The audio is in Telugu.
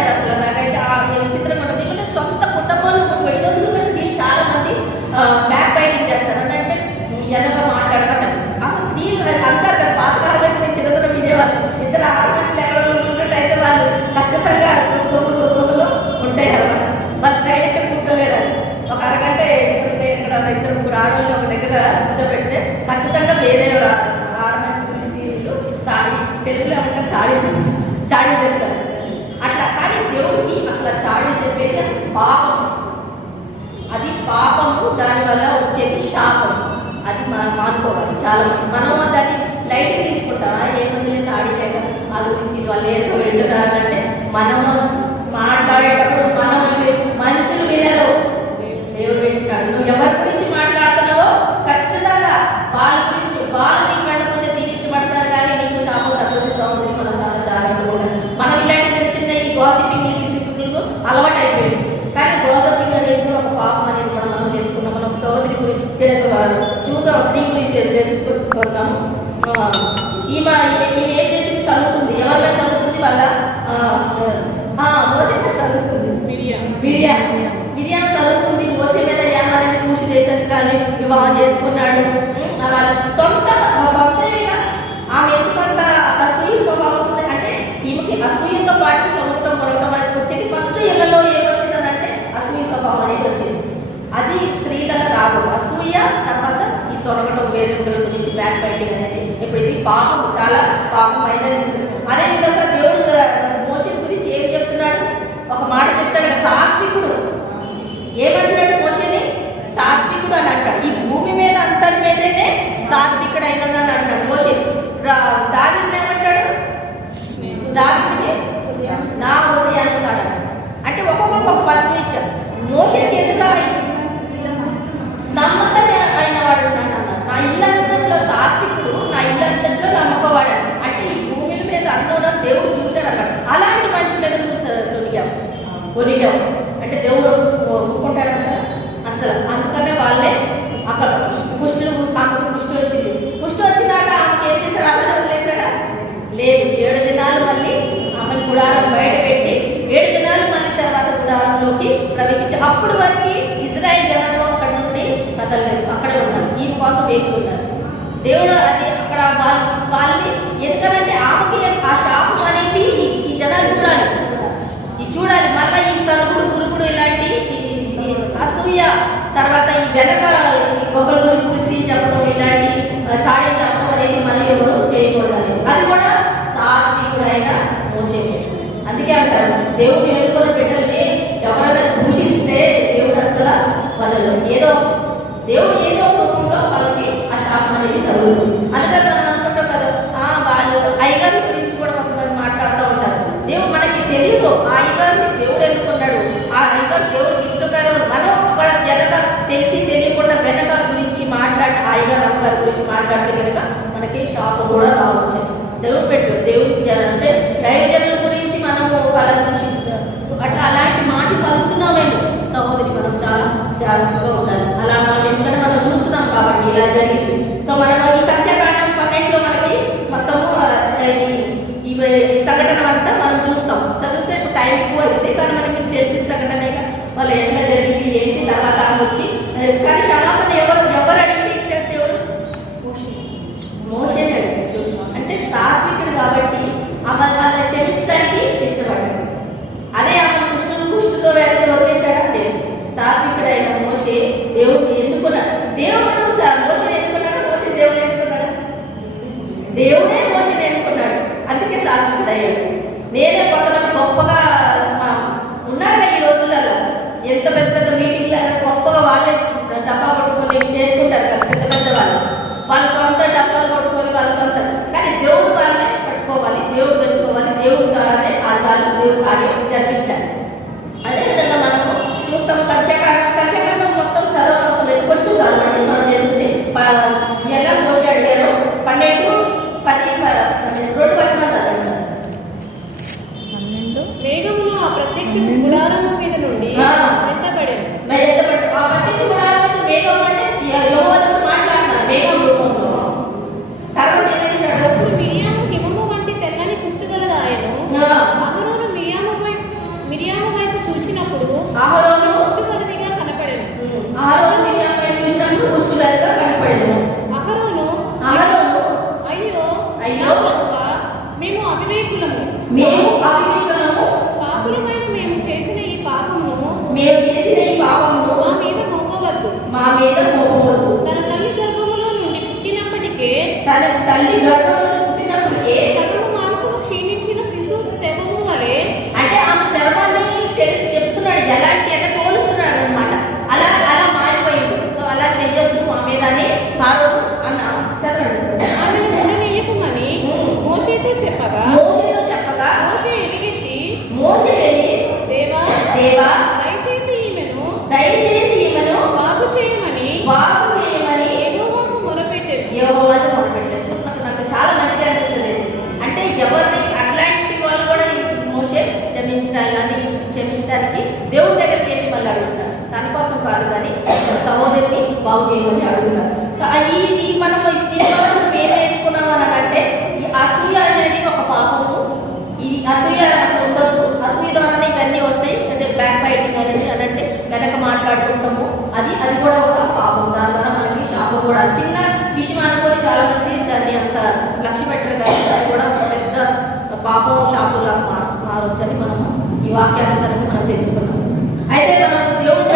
అది అసలు నాకైతే ఆ విచిత్రంగా ఉంటుంది. ఎందుకంటే సొంత కుటుంబంలో ఈ రోజుల్లో స్త్రీలు చాలా మంది బ్యాక్ బైటింగ్ చేస్తారు. అంటే వెనక మాట్లాడకంటారు. అసలు స్త్రీలు అంటారు కదా, పాతకాలం అయితే నేను చిన్నతనం వినేవాళ్ళు, ఇద్దరు ఆడపడుచులు ఎక్కడ ఉంటున్నట్టయితే వాళ్ళు ఖచ్చితంగా గుసగుసలు ఉంటాయి అనమాట. వాళ్ళు సైలెంట్ కూర్చోలేదని ఒక అరగంట ఇక్కడ ఇద్దరు ముగ్గురు ఆడవాళ్ళు ఒక దగ్గర కూర్చోబెడితే ఖచ్చితంగా వేరే ఆడమనిషి గురించి వీళ్ళు తెలుగులో ఉంటారు చాడీ చెప్తారు అట్లా. కానీ దేవుడికి అసలు చాడీ చెప్పేది అసలు పాపం, అది పాపము, దానివల్ల వచ్చేది శాపం. అది మానుకోవాలి. చాలా మనం దాన్ని లైట్ తీసుకుంటామా, ఏముంది చాడీ లేక ఆ గురించి వాళ్ళు ఏదో వింటున్నారంటే మనము మాట్లాడేటప్పుడు మనం మనుషులు వినరు, దేవుడు వింటాడు. నువ్వు ఎవరి గురించి మాట్లాడుతున్నావో ఖచ్చితంగా వాళ్ళ గురించి వాళ్ళు నీ కళ్ళ ముందే దీవించబడతారు. కానీ నీకు శాపం తగ్గుతుంది. సహోదరి మనం చాలా జాగ్రత్తగా ఉండాలి. మనం ఇలాంటి చిన్న చిన్న ఈ గోసిపింగ్లు గిసిపింగ్లు అలవాటు అయిపోయింది. కానీ గోసిపింగ్ అనేది కూడా ఒక పాపం అనేది కూడా మనం తెలుసుకుందాం. మనం సహోదరి గురించి చూద్దాం, స్త్రీ గురించి తెలుసుకుంటాము. ఈమె ఏం చేసింది? చదువుతుంది. ఎవరిలో చదువుతుంది? వాళ్ళ మోషే మీద చదువుతుంది. మిరియాం చదువుతుంది. మోషే మీద ఏమనేది పూజ చేసేస్తారని వివాహం చేసుకున్నాడు. సొంత ఆమె ఎందుకంత అసూయ స్వభావం వస్తుంది అంటే ఈమెకి అసూయతో పాటు సొంతం కొనడం అనేది వచ్చేది. ఫస్ట్ ఇళ్లలో ఏమొచ్చిందనంటే అసూయ స్వభావం అనేది వచ్చింది. అది స్త్రీలలో రాదు. అసూయ తర్వాత ఈ సొరగటం, వేరే గురించి బ్యాక్ బైటింగ్ అనేది ఇప్పుడు ఇది పాపం, చాలా పాపం అయినది. అదేవిధంగా దేవుడు మోషే గురించి ఏం చెప్తున్నాడు? ఒక మాట చెప్తాడు, సాత్వికుడు. ఏమంటున్నాడు మోషేని? సాత్వికుడు అని అంటాడు. ఈ భూమి మీద అంతటి మీదనే సాత్వికుడు అయినాడు అని అంటాడు మోషే. దావీదుని ఏమంటాడు? దావీదుని నా హృదయాన్ని సాడాడు. అంటే ఒక్కొక్కరికి ఒక పద్యం ఇచ్చాడు. మోషేకి ఎందుకు నమ్మకం అయిన వాడు ఉన్నాను. నా ఇల్లంతట్లో సాత్వికుడు, నా ఇల్లంతట్లో నమ్మకవాడు. అంటే ఈ భూమి మీద అందులో దేవుడు చూశాడు అన్నాడు. అలాంటి మనిషి మీద కొనిగావు అంటే దేవుడు ఒప్పుకుంటాడు అసలు. అందుకనే వాళ్ళే అక్కడ ఆమెకు కుష్టి వచ్చింది. కుష్టి వచ్చినాక ఆమెకి ఏం చేశాడు? అలా వదిలేశాడా? లేదు. 7 దినాలు మళ్ళీ ఆమెను గుడారం బయట పెట్టి 7 దినాలు మళ్ళీ తర్వాత గుడారంలోకి ప్రవేశించి అప్పుడు వరకు ఇజ్రాయెల్ జనాలు అక్కడ నుండి కదలలేదు, అక్కడే ఉన్నారు. ఈమె కోసం వేచి ఉన్నారు. దేవుడు అది అక్కడ వాళ్ళని ఎందుకంటే ఆమెకి ఆ శాపం అనేది ఈ జనాలు చూడాలి. మళ్ళీ ఈ సనుగుడు గురుగుడు ఇలాంటి అసూయ, తర్వాత ఈ వెనక ఒకరి గురించి స్త్రీ చెప్పడం, ఇలాంటి చాడే చెప్పడం అనేది మనం ఎవరు చేయకూడదు. అది కూడా సాత్వికుడైన మోషే. అందుకే అంటారు దేవుడు ఎన్నుకున్న బిడ్డల్ని ఎవరైనా దూషిస్తే దేవుడు అసలు వదలడు. దేవుడు ఏదో రూపంలో వాళ్ళకి ఆ శాపం అనేది చదువుతుంది. అందుకని మనం అనుకుంటాం కదా, వాళ్ళు అయ్యగారి గురించి కూడా కొంతమంది మాట్లాడుతూ ఉంటారు. దేవుడు మనకి తెలియదు ఆ అయ్యగారిని దేవుడు ఎన్నుకున్నాడు, ఆ అయ్యగారు దేవుడికి ఇష్టకరం. మనం కూడా వెనక తెలిసి తెలియకుండా వెనక గురించి మాట్లాడి అయ్యగారు అమ్మగారి గురించి మాట్లాడితే కనుక మనకి శాపం కూడా రావచ్చు. దేవుడు అంటే దైవజనుల గురించి మనము వాళ్ళ గురించి అట్లా అలాంటి మాటలు పలుకుతున్నామేమో. సహోదరి మనం చాలా జాగ్రత్తగా ఉండాలి. అలా మనం ఎందుకంటే మనం చూస్తున్నాం కాబట్టి ఇలా జరిగింది. సో మనం ఈ సంఖ్యాకాండం 12లో మనకి మొత్తము ఈ సంఘటన అంతా మనం చూస్తాం. చదివితే టైం ఎక్కువ అవుతుంది, కానీ మనకి తెలిసిన సంఘటనేగా వాళ్ళు ఎట్లా జరిగింది ఏంటి. తర్వాత వచ్చి కానీ క్షమాపణ ఎవరు అడిగితే ఇచ్చారు? దేవుడు మోషేని అడిగాడు. అంటే సాత్వికుడు కాబట్టి ఆమె వాళ్ళని క్షమించడానికి ఇష్టపడ్డాడు. అదే ఆమె కుష్టుతో వేరే వదిలేశాడా? లేదు. సాత్వికుడైన మోషే దేవుడిని ఎన్నుకున్నాడు. దేవుడు మోషేని ఎన్నుకున్నాడు. మోషే దేవుడు ఎన్నుకున్నాడు. దేవుడే మోషేని ఎన్నుకున్నాడు. అందుకే సాత్వికుడయ్యాడు. నేనే కొంతమంది గొప్పగా ఉన్నారుగా ఈ రోజులలో, ఎంత పెద్ద పెద్ద మీటింగ్లు గొప్పగా వాళ్ళే డబ్బా కొట్టుకొని చేసుకుంటారు కదా పెద్ద పెద్ద వాళ్ళ సొంత డబ్బాలు కొట్టుకొని వాళ్ళ సొంత. కానీ దేవుడు వాళ్ళే పట్టుకోవాలి, దేవుడు పెట్టుకోవాలి, దేవుడు ద్వారానే వాళ్ళు దేవుడు కార్యం జరిపించాలి. అదేవిధంగా మనము చూస్తాము సంఖ్యాకాండం మొత్తం చదవవలసిన లేదు, కొంచెం చదవండి. మనం చేస్తుంది ఎలా మోషే అడిగారు 12, 10, 2 వచనాలు చదవండి. మేఘమును ఆ ప్రత్యక్ష గుడారము మీద నుండి ఎత్తబడేది. ఆ ప్రత్యక్ష గుడారం మీద మేఘం అంటే యెహోవా మాట తన తల్లి గర్భంలో పుట్టినప్పటికే సగము మాంసము క్షీణించిన శిశువు శవము వలె అంటే ఆమె చర్మాన్ని తెలిసి చెప్తున్నాడు, ఎలాంటి అంటే పోలుస్తున్నాడు అనమాట. అలా అలా మారిపోయింది. సో అలా చెయ్యొద్దు మా మీద అని పార్వతు అన్న చదవండి. ఆమెను ఉండనీయకుమని మోషేతో చెప్పగా మోషేతో చెప్పగా మోషే ఎలుగెత్తి మోషే వెళ్ళి దేవా దేవా దయచేసి ఈమెను బాగు చేయమని యెహోవాకు మొరపెట్టెను. యెహోవాను మొదలుపెట్టచ్చు. నాకు చాలా మంచిగా అనిపిస్తుంది. అంటే ఎవరిని అట్లాంటి వాళ్ళు కూడా మోషే క్షమించడానికి దేవుడి దగ్గరికి వెళ్ళి మళ్ళీ అడుగుతున్నాడు. దానికోసం కాదు కానీ తన సహోదరిని బాగు చేయమని అడుగుతున్నారు. ఈ మనం దీనివల్ల మనం ఏం నేర్చుకున్నాము అని అంటే ఈ అసూయ అనేది ఒక పాపము. ఇది అసూయ అసలు ఉండొద్దు. అసూయ ద్వారానే ఇవన్నీ వస్తాయి. అదే బ్యాక్ బైటింగ్ అనేది అని అంటే వెనక మాట్లాడుకుంటాము, అది కూడా ఒక పాపం. దాని ద్వారా మనకి శాపం కూడా. చిన్న విషయం అనుకొని చాలా మంది దాన్ని అంత లక్ష్య పెట్టరు కానీ అది కూడా ఒక పెద్ద పాపం శాపంలా మారొచ్చని మనము ఈ వాక్యానుసారం మనం తెలుసుకున్నాము. అయితే మనం దేవుడు